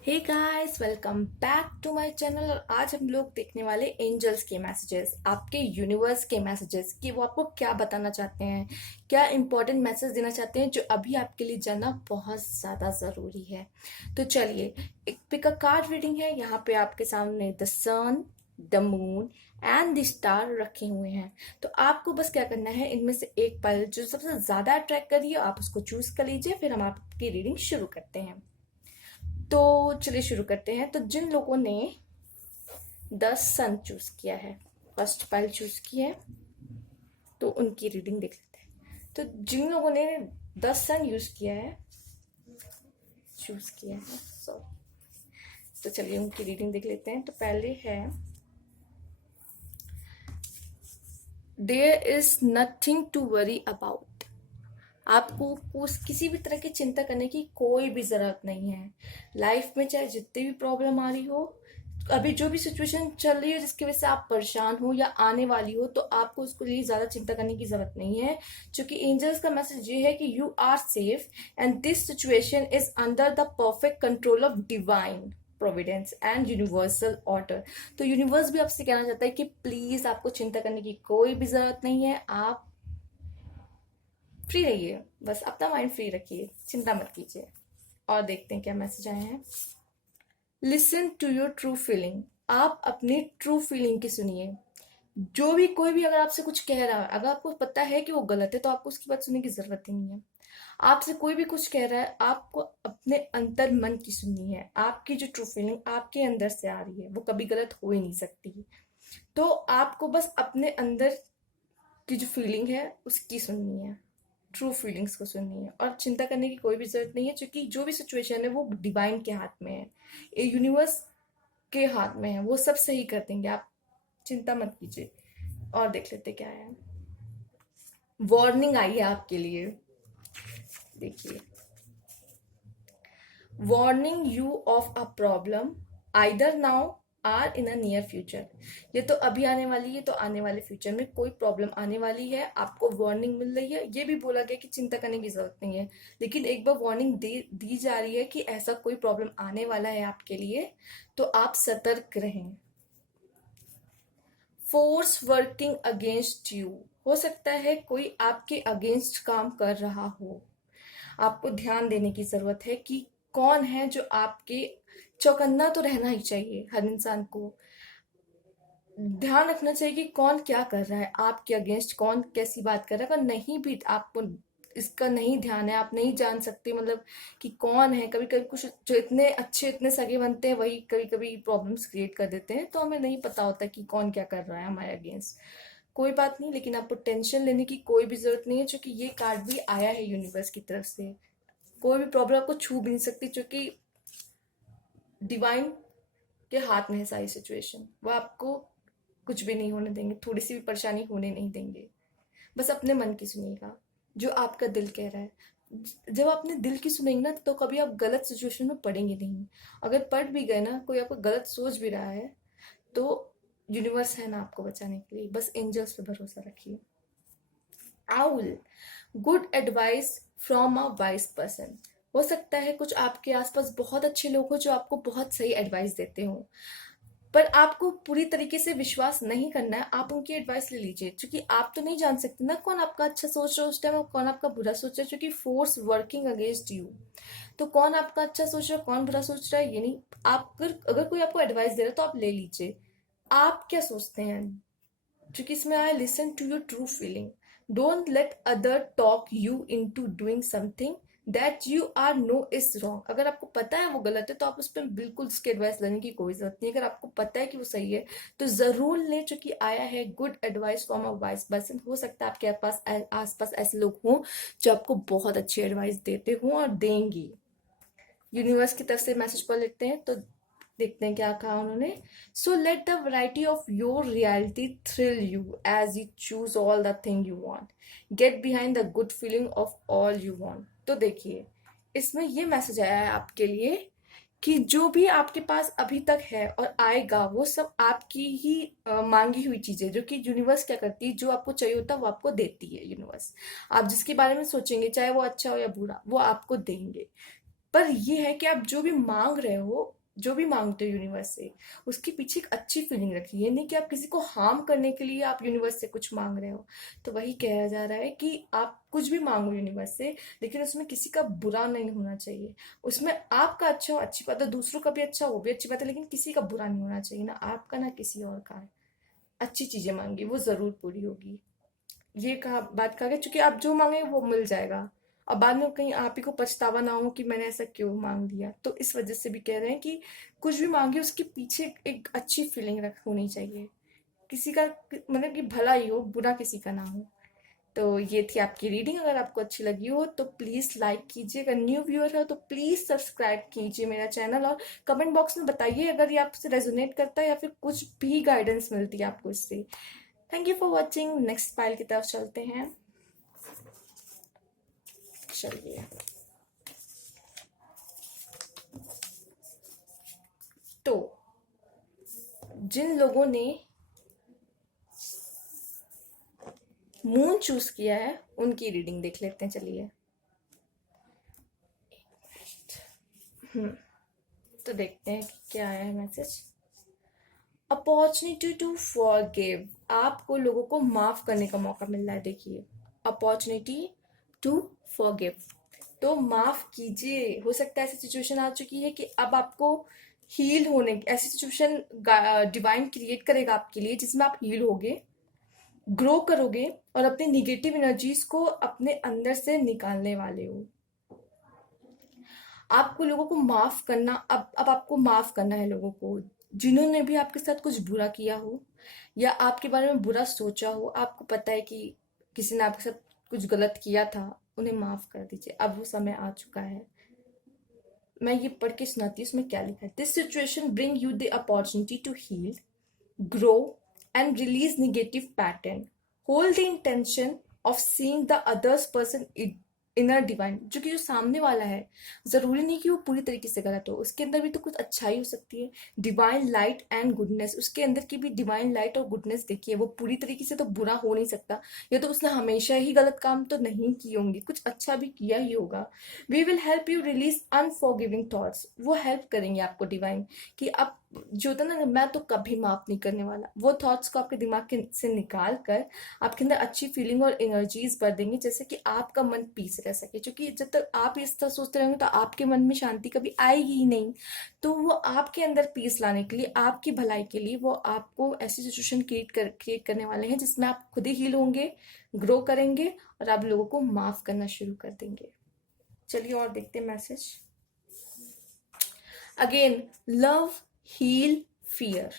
Hey guys, welcome back to my channel. और आज हम लोग देखने वाले एंजल्स के मैसेजेस, आपके यूनिवर्स के मैसेजेस, कि वो आपको क्या बताना चाहते हैं, क्या इंपॉर्टेंट मैसेज देना चाहते हैं जो अभी आपके लिए जानना बहुत ज़्यादा ज़रूरी है। तो चलिए, एक पिक अ कार्ड रीडिंग है। यहाँ पे आपके सामने the sun, the moon and the star रखे हुए हैं। तो आपको बस क्या करना है, इनमें से एक पल जो सबसे ज़्यादा अट्रैक्ट करिए आप उसको चूज कर लीजिए। फिर हम आपकी रीडिंग शुरू करते हैं। तो चलिए शुरू करते हैं। तो जिन लोगों ने 10 सन चूज किया है, फर्स्ट पाइल चूज की है, तो उनकी रीडिंग देख लेते हैं। तो जिन लोगों ने 10 सन यूज किया है, चूज किया है, सॉरी, तो चलिए उनकी रीडिंग देख लेते हैं। तो पहले है, there is nothing to worry about. आपको किसी भी तरह की चिंता करने की कोई भी जरूरत नहीं है। लाइफ में चाहे जितनी भी प्रॉब्लम आ रही हो, अभी जो भी सिचुएशन चल रही है जिसकी वजह से आप परेशान हो या आने वाली हो, तो आपको उसके लिए ज्यादा चिंता करने की जरूरत नहीं है। क्योंकि एंजल्स का मैसेज ये है कि you are safe and this situation is under the perfect control of divine providence and universal order. तो यूनिवर्स भी आपसे कहना चाहता है कि प्लीज आपको चिंता करने की कोई भी जरूरत नहीं है। आप फ्री रहिए, बस अपना माइंड फ्री रखिए, चिंता मत कीजिए। और देखते हैं क्या मैसेज आए हैं। Listen to your true feeling. आप अपनी ट्रू फीलिंग की सुनिए। जो भी कोई भी अगर आपसे कुछ कह रहा है, अगर आपको पता है कि वो गलत है, तो आपको उसकी बात सुनने की जरूरत ही नहीं है। आपसे कोई भी कुछ कह रहा है, आपको अपने अंतर मन की सुननी है। आपकी जो ट्रू फीलिंग आपके अंदर से आ रही है, वो कभी गलत हो ही नहीं सकती। तो आपको बस अपने अंदर की जो फीलिंग है उसकी सुननी है, ट्रू फीलिंग्स को सुननी है। और चिंता करने की कोई भी जरूरत नहीं है, क्योंकि जो भी सिचुएशन है वो डिवाइन के हाथ में है, ये यूनिवर्स के हाथ में है। वो सब सही कर देंगे, आप चिंता मत कीजिए। और देख लेते क्या है। वार्निंग आई है आपके लिए, देखिए। Warning you of a problem either now or in a near future. ये तो अभी आने वाली है, तो आने वाले फ्यूचर में कोई प्रॉब्लम आने वाली है, आपको वार्निंग मिल रही है। ये भी बोला गया कि चिंता करने की जरूरत नहीं है, लेकिन एक बार वार्निंग दी जा रही है कि ऐसा कोई प्रॉब्लम आने वाला है आपके लिए, तो आप सतर्क रहें। Force working against you. हो सकता है कोई आपके अगेंस्ट काम कर रहा हो। आपको ध्यान देने की जरूरत है कि कौन है जो आपके, चौकन्ना तो रहना ही चाहिए हर इंसान को। ध्यान रखना चाहिए कि कौन क्या कर रहा है आपके अगेंस्ट, कौन कैसी बात कर रहा है। अगर नहीं भी आपको इसका नहीं ध्यान है, आप नहीं जान सकते मतलब कि कौन है। कभी कभी कुछ जो इतने अच्छे इतने सगे बनते हैं, वही कभी कभी प्रॉब्लम्स क्रिएट कर देते हैं। तो हमें नहीं पता होता कि कौन क्या कर रहा है हमारे अगेंस्ट। कोई बात नहीं, लेकिन आपको टेंशन लेने की कोई भी जरूरत नहीं है, क्योंकि ये कार्ड भी आया है यूनिवर्स की तरफ से। कोई भी प्रॉब्लम आपको छू भी नहीं सकती, क्योंकि डिवाइन के हाथ में है सारी सिचुएशन। वो आपको कुछ भी नहीं होने देंगे, थोड़ी सी भी परेशानी होने नहीं देंगे। बस अपने मन की सुनिएगा, जो आपका दिल कह रहा है। जब अपने दिल की सुनेंगे ना, तो कभी आप गलत सिचुएशन में पड़ेंगे नहीं। अगर पड़ भी गए ना, कोई आपको गलत सोच भी रहा है, तो यूनिवर्स है ना आपको बचाने के लिए। बस एंजल्स पे भरोसा रखिए। Owl, good advice from a wise person. हो सकता है कुछ आपके आसपास बहुत अच्छे लोग हो जो आपको बहुत सही एडवाइस देते हो, पर आपको पूरी तरीके से विश्वास नहीं करना है। आप उनकी एडवाइस ले लीजिए, क्योंकि आप तो नहीं जान सकते ना कौन आपका अच्छा सोच रहा है उस टाइम और कौन आपका बुरा सोच रहा है, क्योंकि फोर्स वर्किंग अगेंस्ट यू। तो कौन आपका अच्छा सोच रहा है कौन बुरा सोच रहा है, ये नहीं। आप अगर कोई आपको एडवाइस दे रहा है तो आप ले लीजिए। आप क्या सोचते हैं, क्योंकि इसमें आया listen to your true feeling. Don't let other talk you into doing something that you are know is wrong. अगर आपको पता है वो गलत है, तो आप उस पर बिल्कुल उसकी एडवाइस लेने की कोई जरूरत नहीं। अगर आपको पता है कि वो सही है, तो जरूर ले, चूंकि आया है good advice from a wise person. हो सकता है आपके पास आसपास ऐसे लोग हों जो आपको बहुत अच्छी एडवाइस देते हों और देंगी। यूनिवर्स की तरफ से मैसेज पढ़ लेते हैं, तो देखते हैं क्या कहा उन्होंने। So let the variety of your reality thrill you as you choose all the thing you want. Get behind the good feeling of all you want. तो देखिए, इसमें ये मैसेज आया है आपके लिए कि जो भी आपके पास अभी तक है और आएगा, वो सब आपकी ही मांगी हुई चीजें, जो कि यूनिवर्स क्या करती है, जो आपको चाहिए होता है वो आपको देती है यूनिवर्स। आप जिसके बारे में सोचेंगे, चाहे वो अच्छा हो या बुरा, वो आपको देंगे। पर ये है कि आप जो भी मांग रहे हो, जो भी मांगते हो यूनिवर्स से, उसके पीछे एक अच्छी फीलिंग रखिए। ये नहीं कि आप किसी को हार्म करने के लिए आप यूनिवर्स से कुछ मांग रहे हो। तो वही कहा जा रहा है कि आप कुछ भी मांगो यूनिवर्स से, लेकिन उसमें किसी का बुरा नहीं होना चाहिए। उसमें आपका अच्छा हो, अच्छी बात है, दूसरों का भी अच्छा हो, वो भी अच्छी बात है, लेकिन किसी का बुरा नहीं होना चाहिए, ना आपका ना किसी और का। अच्छी चीजें मांगी, वो जरूर पूरी होगी। ये कहा, बात कहा गया, क्योंकि आप जो मांगे वो मिल जाएगा। और बाद में कहीं आप ही को पछतावा ना हो कि मैंने ऐसा क्यों मांग लिया। तो इस वजह से भी कह रहे हैं कि कुछ भी मांगे उसके पीछे एक अच्छी फीलिंग रख होनी चाहिए। किसी का मतलब कि भला ही हो, बुरा किसी का ना हो। तो ये थी आपकी रीडिंग। अगर आपको अच्छी लगी हो तो प्लीज़ लाइक कीजिए। अगर न्यू व्यूअर हो तो प्लीज़ सब्सक्राइब कीजिए मेरा चैनल, और कमेंट बॉक्स में बताइए अगर ये आपसे रेजोनेट करता है या फिर कुछ भी गाइडेंस मिलती है आपको इससे। Thank you for watching. Next file की तरफ चलते हैं। चलिए, तो जिन लोगों ने मून चूज किया है उनकी रीडिंग देख लेते हैं। चलिए, तो देखते हैं कि क्या आया है मैसेज। अपॉर्चुनिटी टू फॉरगिव, आपको लोगों को माफ करने का मौका मिल रहा है। देखिए, अपॉर्चुनिटी टू फॉरगिव, तो माफ कीजिए। हो सकता है ऐसी सिचुएशन आ चुकी है कि अब आपको हील होने, ऐसी सिचुएशन डिवाइन क्रिएट करेगा आपके लिए जिसमें आप हील होगे, ग्रो करोगे और अपने निगेटिव एनर्जीज को अपने अंदर से निकालने वाले हो। आपको लोगों को माफ करना, अब आपको माफ करना है लोगों को जिन्होंने भी आपके साथ कुछ बुरा किया हो या आपके बारे में बुरा सोचा हो। आपको पता है कि किसी ने आपके साथ कुछ गलत किया था, उन्हें माफ कर दीजिए। अब वो समय आ चुका है। मैं ये पढ़ के सुनाती हूँ, इसमें क्या लिखा है। This situation bring you the opportunity to heal, grow, and release negative pattern. Hold the intention of seeing the other's person inner divine, जो कि जो सामने वाला है जरूरी नहीं कि वो पूरी तरीके से गलत हो, उसके अंदर भी तो कुछ अच्छाई हो सकती है। डिवाइन लाइट एंड गुडनेस, उसके अंदर की भी डिवाइन लाइट और गुडनेस देखिए। वो पूरी तरीके से तो बुरा हो नहीं सकता, या तो उसने हमेशा ही गलत काम तो नहीं किए होंगे, कुछ अच्छा भी किया ही होगा। We will help you release unforgiving thoughts, वो हेल्प करेंगे आपको डिवाइन कि आप जो होता है ना, मैं तो कभी माफ नहीं करने वाला, वो थॉट्स को आपके दिमाग के से निकाल कर आपके अंदर अच्छी फीलिंग और एनर्जीज भर देंगे, जैसे कि आपका मन पीस रह सके। क्योंकि जब तक आप इस तरह सोचते रहेंगे तो आपके मन में शांति कभी आएगी ही नहीं। तो वो आपके अंदर पीस लाने के लिए, आपकी भलाई के लिए, वो आपको ऐसी सिचुएशन क्रिएट करने वाले हैं जिसमें आप खुद ही हील होंगे, ग्रो करेंगे और आप लोगों को माफ करना शुरू कर देंगे। चलिए और देखते हैं message. Again, love heal fear,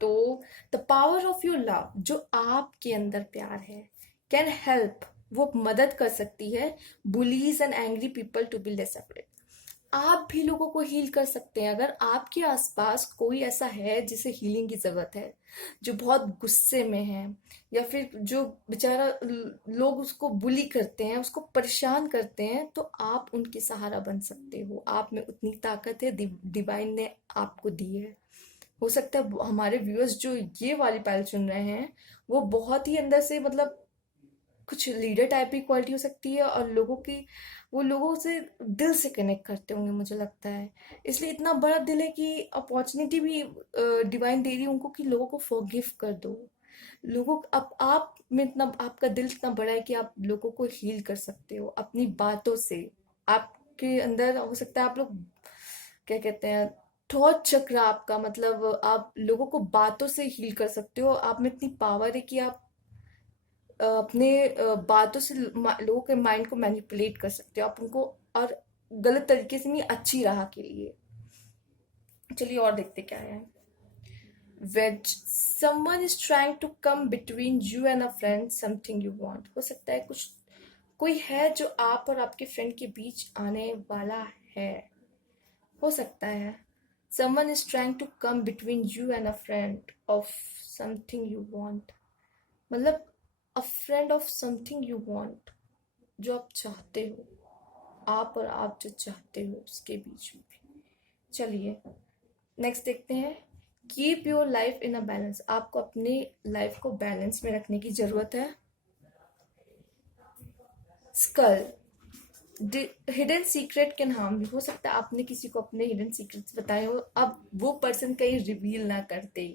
तो the power of your love, जो आपके अंदर प्यार है, कैन हेल्प, वो मदद कर सकती है bullies and angry people to be less afraid. आप भी लोगों को हील कर सकते हैं। अगर आपके आसपास कोई ऐसा है जिसे हीलिंग की जरूरत है, जो बहुत गुस्से में है, या फिर जो बेचारा लोग उसको बुली करते हैं, उसको परेशान करते हैं, तो आप उनकी सहारा बन सकते हो। आप में उतनी ताकत है, डिवाइन ने आपको दी है। हो सकता है हमारे व्यूअर्स जो ये वाली पायल चुन रहे हैं वो बहुत ही अंदर से, मतलब कुछ लीडर टाइप की क्वालिटी हो सकती है, और लोगों की, वो लोगों से दिल से कनेक्ट करते होंगे मुझे लगता है। इसलिए इतना बड़ा दिल है कि अपॉर्चुनिटी भी डिवाइन दे रही है उनको कि लोगों को फॉरगिव कर दो। लोगों, अब आप में इतना, आपका दिल इतना बड़ा है कि आप लोगों को हील कर सकते हो अपनी बातों से। आपके अंदर हो सकता है, आप लोग क्या कहते हैं, थॉट चक्र आपका, मतलब आप लोगों को बातों से हील कर सकते हो। आप में इतनी पावर है कि आप अपने बातों से लोगों के माइंड को मैनिपुलेट कर सकते हो आप उनको, और गलत तरीके से नहीं, अच्छी राह के लिए। चलिए और देखते क्या है। Wedge, someone is trying to come between you and a friend something you want, हो सकता है कुछ कोई है जो आप और आपके फ्रेंड के बीच आने वाला है। हो सकता है someone is trying to come between you and a friend of something you want, मतलब a friend of something you want, जो आप चाहते हो, आप और आप जो चाहते हो उसके बीच में भी। चलिए नेक्स्ट देखते हैं। Keep your life in a balance, आपको अपनी लाइफ को बैलेंस में रखने की जरूरत है। Skull, hidden secret can harm you. हो सकता है आपने किसी को अपने हिडन सीक्रेट्स बताए हो, अब वो पर्सन कहीं रिवील ना कर दे,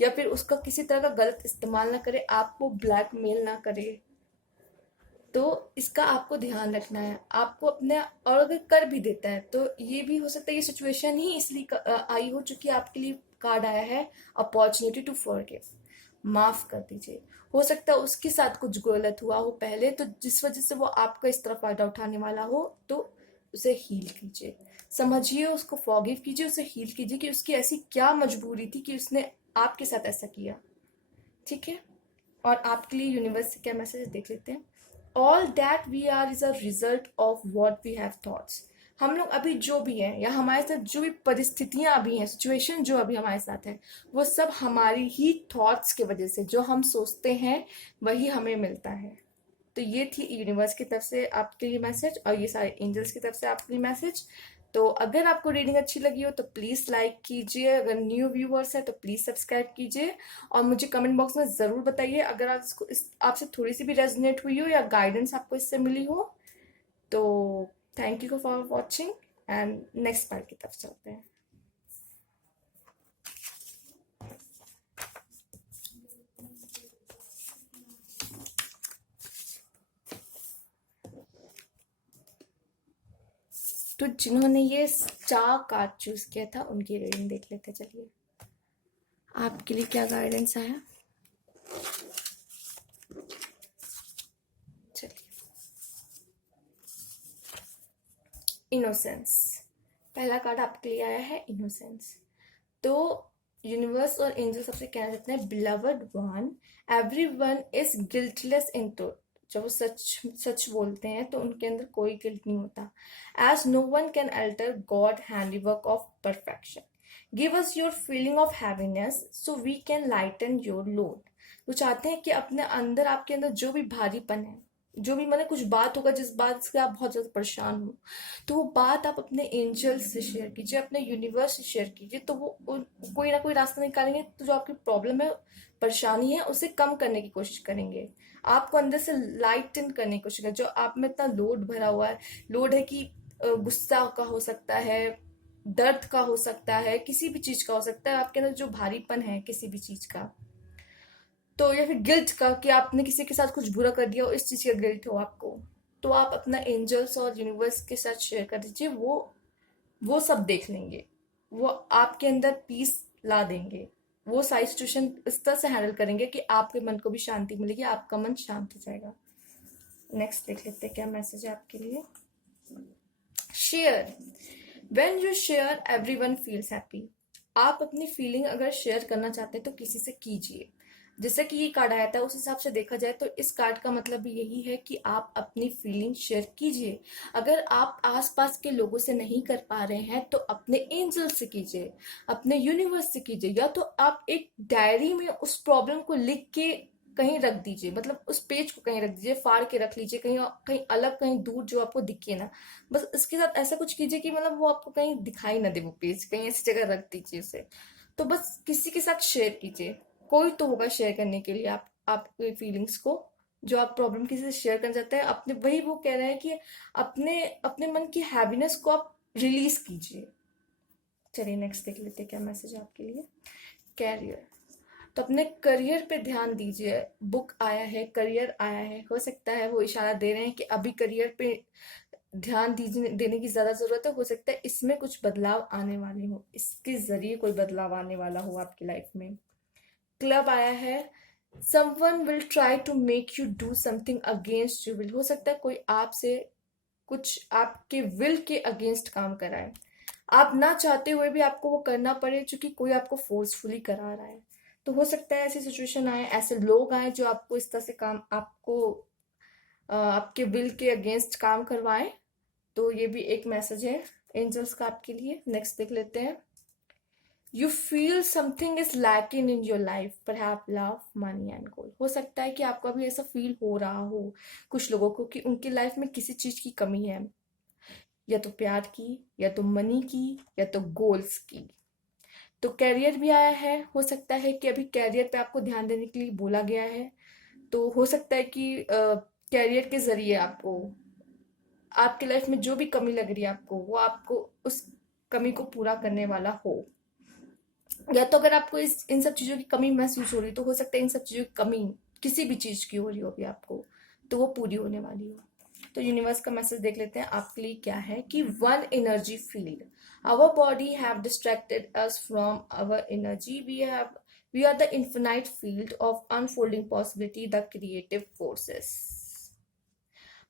या फिर उसका किसी तरह का गलत इस्तेमाल ना करे, आपको ब्लैकमेल ना करे। तो इसका आपको ध्यान रखना है आपको अपने। और अगर कर भी देता है तो ये भी हो सकता है ये सिचुएशन ही इसलिए आई हो चुकी आपके लिए कार्ड आया है अपॉर्चुनिटी टू फॉरगिव, माफ कर दीजिए। हो सकता है उसके साथ कुछ गलत हुआ हो पहले, तो जिस वजह से वो आपका इस तरह फायदा उठाने वाला हो, तो उसे हील कीजिए, समझिए, उसको फॉरगिव कीजिए, उसे हील कीजिए कि उसकी ऐसी क्या मजबूरी थी कि उसने आपके साथ ऐसा किया। ठीक है। और आपके लिए यूनिवर्स से क्या मैसेज देख लेते हैं। All that we are is a result of what we have thoughts. हम लोग अभी जो भी हैं या हमारे साथ जो भी परिस्थितियां अभी हैं, सिचुएशन जो अभी हमारे साथ है, वो सब हमारी ही थॉट्स की वजह से, जो हम सोचते हैं वही हमें मिलता है। तो ये थी यूनिवर्स की तरफ से आपके लिए मैसेज, और ये सारे एंजल्स की तरफ से आपके लिए मैसेज। तो अगर आपको रीडिंग अच्छी लगी हो तो प्लीज़ लाइक कीजिए, अगर न्यू व्यूअर्स है तो प्लीज़ सब्सक्राइब कीजिए, और मुझे कमेंट बॉक्स में ज़रूर बताइए अगर आप इसको आपसे थोड़ी सी भी रेजोनेट हुई हो या गाइडेंस आपको इससे मिली हो। तो thank you for watching, and next part की तरफ चलते हैं। तो जिन्होंने ये स्टार कार्ड चूज किया था उनकी रीडिंग देख लेते हैं। चलिए आपके लिए क्या गाइडेंस आया। चलिए, इनोसेंस, पहला कार्ड आपके लिए आया है इनोसेंस। तो यूनिवर्स और एंजल सबसे कहना चाहते हैं, beloved one, everyone is guiltless in truth. जब वो सच सच बोलते हैं तो उनके अंदर कोई गिल्ट नहीं होता। As no one can alter God handiwork of perfection, give us your feeling of happiness so we can lighten your load. वो चाहते हैं कि अपने अंदर, आपके अंदर जो भी भारीपन है, जो भी मतलब कुछ बात होगा जिस बात से आप बहुत ज्यादा परेशान हो, तो वो बात आप अपने एंजल से शेयर कीजिए, अपने यूनिवर्स से शेयर कीजिए, तो वो कोई ना कोई रास्ता निकालेंगे। तो जो आपकी प्रॉब्लम है, परेशानी है, उसे कम करने की कोशिश करेंगे, आपको अंदर से लाइटन करने की कोशिश करेंगे। जो आप में इतना लोड भरा हुआ है, लोड है कि गुस्सा का हो सकता है, दर्द का हो सकता है, किसी भी चीज का हो सकता है, आपके अंदर जो भारीपन है किसी भी चीज का, तो या फिर गिल्ट का कि आपने किसी के साथ कुछ बुरा कर दिया हो, इस चीज का गिल्ट हो आपको, तो आप अपना एंजल्स और यूनिवर्स के साथ शेयर कर दीजिए। वो सब देख लेंगे, वो आपके अंदर पीस ला देंगे, वो सारी सिचुएशन इस तरह से हैंडल करेंगे कि आपके मन को भी शांति मिलेगी, आपका मन शांत हो जाएगा। नेक्स्ट देख लेते हैं क्या मैसेज है आपके लिए। Share, when you share everyone feels happy. आप अपनी फीलिंग अगर शेयर करना चाहते हैं तो किसी से कीजिए। जैसे कि ये कार्ड आया था उस हिसाब से देखा जाए तो इस कार्ड का मतलब भी यही है कि आप अपनी फीलिंग शेयर कीजिए। अगर आप आसपास के लोगों से नहीं कर पा रहे हैं तो अपने एंजल से कीजिए, अपने यूनिवर्स से कीजिए, या तो आप एक डायरी में उस प्रॉब्लम को लिख के कहीं रख दीजिए, मतलब उस पेज को कहीं रख दीजिए, फाड़ के रख लीजिए कहीं कहीं अलग, कहीं दूर, जो आपको दिखे ना। बस इसके साथ ऐसा कुछ कीजिए कि मतलब वो आपको कहीं दिखाई ना दे, वो पेज कहीं ऐसी जगह रख दीजिए उसे। तो बस किसी के साथ शेयर कीजिए, कोई तो होगा शेयर करने के लिए आप आपकी फीलिंग्स को, जो आप प्रॉब्लम किसी से शेयर करना चाहते हैं अपने, वही वो कह रहे हैं कि अपने अपने मन की हैप्पीनेस को आप रिलीज कीजिए। चलिए नेक्स्ट देख लेते हैं क्या मैसेज है आपके लिए। कैरियर, तो अपने करियर पे ध्यान दीजिए। बुक आया है, करियर आया है, हो सकता है वो इशारा दे रहे हैं कि अभी करियर पे ध्यान दीजिए, देने की ज्यादा जरूरत है। हो सकता है इसमें कुछ बदलाव आने वाले हो, इसके जरिए कोई बदलाव आने वाला हो आपकी लाइफ में। क्लब आया है, someone will try to make you do something against you will. हो सकता है कोई आपसे कुछ आपके विल के अगेंस्ट काम कराए, आप ना चाहते हुए भी आपको वो करना पड़े क्योंकि कोई आपको फोर्सफुली करा रहा है। तो हो सकता है ऐसी सिचुएशन आए, ऐसे लोग आए जो आपको इस तरह से काम, आपको आपके विल के अगेंस्ट काम करवाएं। तो ये भी एक मैसेज है एंजल्स का आपके लिए। नेक्स्ट देख लेते हैं। You feel something is lacking in your life, perhaps love, money and gold. हो सकता है कि आपको अभी ऐसा फील हो रहा हो कुछ लोगों को कि उनकी लाइफ में किसी चीज की कमी है, या तो प्यार की, या तो मनी की, या तो गोल्स की। तो कैरियर भी आया है, हो सकता है कि अभी कैरियर पे आपको ध्यान देने के लिए बोला गया है। तो हो सकता है कि कैरियर के जरिए आपको आपकी लाइफ में जो भी कमी लग रही है आपको, वो आपको उस कमी को पूरा करने वाला हो। या तो अगर आपको इस इन सब चीज़ों की कमी महसूस हो रही, तो हो सकता है इन सब चीज़ों की कमी किसी भी चीज़ की हो रही हो अभी आपको, तो वो पूरी होने वाली हो। तो यूनिवर्स का मैसेज देख लेते हैं आपके लिए क्या है कि one energy field, our body have distracted us from our energy, we are the infinite field of unfolding possibility, the creative forces.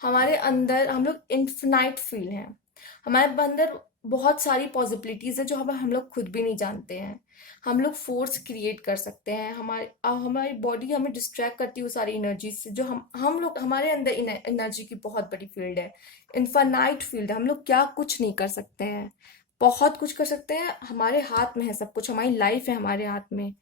हमारे अंदर हम लोग इन्फिनाइट फील्ड हैं, हमारे अंदर बहुत सारी पॉसिबिलिटीज है जो हम लोग खुद भी नहीं जानते हैं। हम लोग फोर्स क्रिएट कर सकते हैं, हमारी बॉडी हमें डिस्ट्रैक्ट करती है वो सारी एनर्जी से, जो हम लोग हमारे अंदर एनर्जी की बहुत बड़ी फील्ड है, इन्फानाइट फील्ड है। हम लोग क्या कुछ नहीं कर सकते हैं, बहुत कुछ कर सकते हैं, हमारे हाथ में है सब कुछ, हमारी लाइफ है हमारे हाथ में,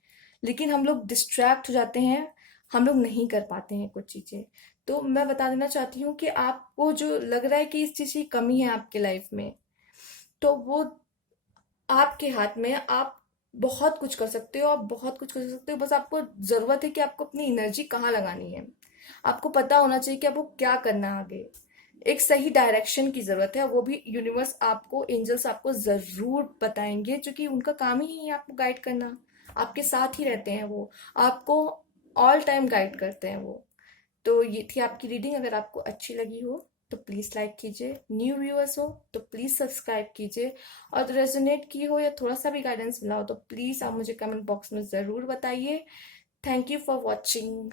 लेकिन हम लोग डिस्ट्रैक्ट हो जाते हैं, हम लोग नहीं कर पाते हैं कुछ चीज़ें। तो मैं बता देना चाहती हूँ कि आपको जो लग रहा है कि इस चीज़ की कमी है आपके लाइफ में, तो वो आपके हाथ में है। आप बहुत कुछ कर सकते हो, आप बहुत कुछ कर सकते हो, बस आपको ज़रूरत है कि आपको अपनी एनर्जी कहाँ लगानी है। आपको पता होना चाहिए कि आपको क्या करना है आगे। एक सही डायरेक्शन की ज़रूरत है, वो भी यूनिवर्स आपको, एंजल्स आपको ज़रूर बताएंगे, क्योंकि उनका काम ही है आपको गाइड करना। आपके साथ ही रहते हैं वो, आपको ऑल टाइम गाइड करते हैं वो। तो ये थी आपकी रीडिंग। अगर आपको अच्छी लगी हो तो प्लीज़ लाइक कीजिए, न्यू व्यूअर्स हो तो प्लीज़ सब्सक्राइब कीजिए, और रेजोनेट की हो या थोड़ा सा भी गाइडेंस मिला हो तो प्लीज़ आप मुझे कमेंट बॉक्स में ज़रूर बताइए। Thank you for watching.